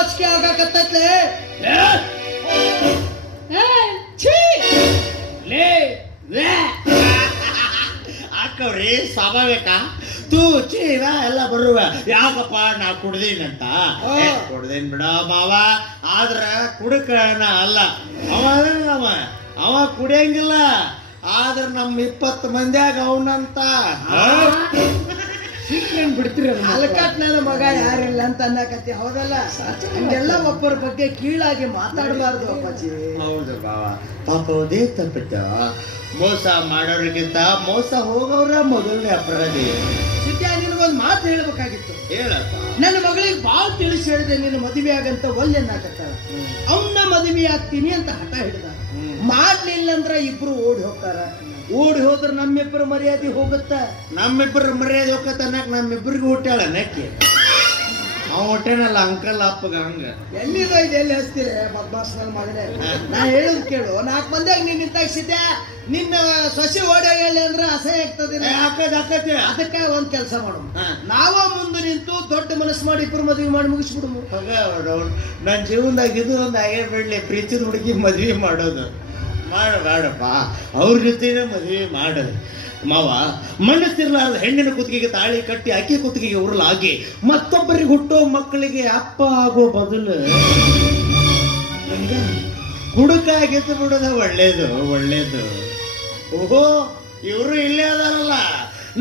ನಾಚಿಕೆ ಆಗಕತ್ತೈತ್ಲೆ. ಹಾಕವ್ರಿ ಸ್ವಾಭಾವಿಕ ತೂ ಚೀವ ಎಲ್ಲ ಬರುವ ಯಾಕಪ್ಪ ನಾ ಕುಡ್ದೀನಂತ ಕುಡ್ದೀನ್ ಬಿಡ ಮಾವ. ಆದ್ರ ಕುಡುಕನ ಅಲ್ಲ ಅವ ಕುಡಿಯಂಗಿಲ್ಲ. ಆದ್ರ ನಮ್ 20 ಮಂದಿಯಾಗ ಅವನಂತ ಬಿಡ್ತೀರ ಅಲ್ಕಟ್ನ ಮಗ ಯಾರಿಲ್ಲ ಅಂತ ಅನ್ನಕತ್ತಿ. ಹೌದಲ್ಲ, ಹಂಗೆಲ್ಲ ಒಬ್ಬರ ಬಗ್ಗೆ ಕೀಳಾಗಿ ಮಾತಾಡಬಾರ್ದು ಅಪ್ಪಾಜಿ. ಹೌದು ಬಾವ, ಪಾಪ ಅದೇ ತಪ್ಪಿದ್ದ. ಮೋಸ ಮಾಡೋರಿಗಿಂತ ಮೋಸ ಹೋಗೋರ ಮೊದಲನೇ ಅಪರಾಧಿ. ಸಿದ್ಯ, ನಿನಗೊಂದು ಮಾತು ಹೇಳ್ಬೇಕಾಗಿತ್ತು. ಹೇಳಪ್ಪ. ನನ್ನ ಮಗಳಿಗೆ ಬಾಳ ತಿಳಿಸಿ ಹೇಳಿದೆ, ನಿನ್ನ ಮದುವೆ ಆಗಂತ ಒಲ್ಲೆನ್ನಾಕತ್ತಾಳ. ಅವನ್ನ ಮದುವೆ ಆಗ್ತೀನಿ ಅಂತ ಹಠ ಹಿಡ್ದ. ಮಾಡ್ಲಿಲ್ಲ ಅಂದ್ರ ಇಬ್ರು ಓಡಿ ಹೋಗ್ತಾರ. ಓಡಿ ಹೋದ್ರ ನಮ್ಮಿಬ್ಬರ ಮರ್ಯಾದೆ ಹೋಗುತ್ತ. ನಮ್ಮಿಬ್ಬರ ಮರ್ಯಾದೆ ಹೋಗತ್ತ ಅನ್ನಕ್ ನಮ್ಮಿಬ್ಬರಿಗೆ ಹುಟ್ಟಾಳ ನಕ್ಕಿ. ಅವ ಹೊಟ್ಟೆನಲ್ಲ ಅಂಕಲ್ ಅಪ್ಪಗ ಹಂಗ ಎಲ್ಲಿದ ಇದು ಎಲ್ಲಿ ಹಚ್ತೀರಿ ಬದ್ಮಾಸ್ ನನ್ನ ಮಗನೇ. ನಾ ಹೇಳುದ್ ಕೇಳು, 4 ಮಂದಿಯಾಗ ನೀನ್ ನಿಂತಾಗಿಸಿದ್ದೆ. ನಿನ್ನ ಸೊಸೆ ಓಡಿ ಹೇಳಿ ಅಂದ್ರೆ ಅಸಹ್ಯ ಆಗ್ತದೆ. ಅದಕ್ಕೆ ಒಂದ್ ಕೆಲಸ ಮಾಡೋಣ, ನಾವ ಮುಂದೆ ನಿಂತು ದೊಡ್ಡ ಮನಸ್ಸು ಮಾಡಿ ಇಬ್ರು ಮದುವೆ ಮಾಡಿ ಮುಗಿಸ್ಬಿಡುದು. ನನ್ನ ಜೀವನದಾಗ ಇದು ಒಂದು ಆಗೇ ಬಿಡ್ಲಿ, ಪ್ರೀತಿದ ಹುಡುಗಿ ಮದ್ವೆ ಮಾಡೋದು ಮಾಡಬೇಡಪ್ಪ. ಅವ್ರ ಜೊತೆನೇ ಮದುವೆ ಮಾಡೋದು ಮಾವ. ಮನಸ್ಸಿರ್ಲಾರ್ದ ಹೆಣ್ಣಿನ ಕುತ್ತಿಗೆಗೆ ತಾಳಿ ಕಟ್ಟಿ ಅಕ್ಕಿ ಕುತ್ತಿಗೆಗೆ ಉರುಳಾಗಿ ಮತ್ತೊಬ್ಬರಿಗೆ ಹುಟ್ಟೋ ಮಕ್ಕಳಿಗೆ ಅಪ್ಪ ಆಗೋ ಬದಲು ಹುಡುಕಾಗಿದ್ದು ಬಿಡೋದ ಒಳ್ಳೇದು. ಓಹೋ, ಇವರು ಇಲ್ಲೇ ಅದಾರಲ್ಲ,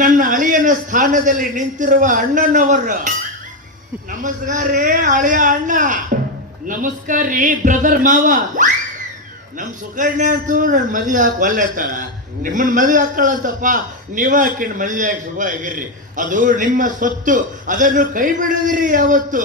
ನನ್ನ ಅಳಿಯನ ಸ್ಥಾನದಲ್ಲಿ ನಿಂತಿರುವ ಅಣ್ಣನವರು. ನಮಸ್ಕಾರ ರೀ ಅಳಿಯ ಅಣ್ಣ. ನಮಸ್ಕಾರ ರೀ ಬ್ರದರ್ ಮಾವ. ನಮ್ ಸುಕನ್ಯಾ ಅಂತೂ ನನ್ನ ಮದುವೆ ಹಾಕಿ ಒಲ್ಲೆತ್ತಾಳ. ನಿಮ್ಮನ್ನ ಮದುವೆ ಹಾಕಳಂತಪ್ಪ, ನೀವ ಹಾಕಿನ ಮದುವೆ ಹಾಕಿ ಶುಭ ಆಗಿರ್ರಿ. ಅದು ನಿಮ್ಮ ಸ್ವತ್ತು, ಅದನ್ನು ಕೈ ಬಿಡದಿರಿ ಯಾವತ್ತು.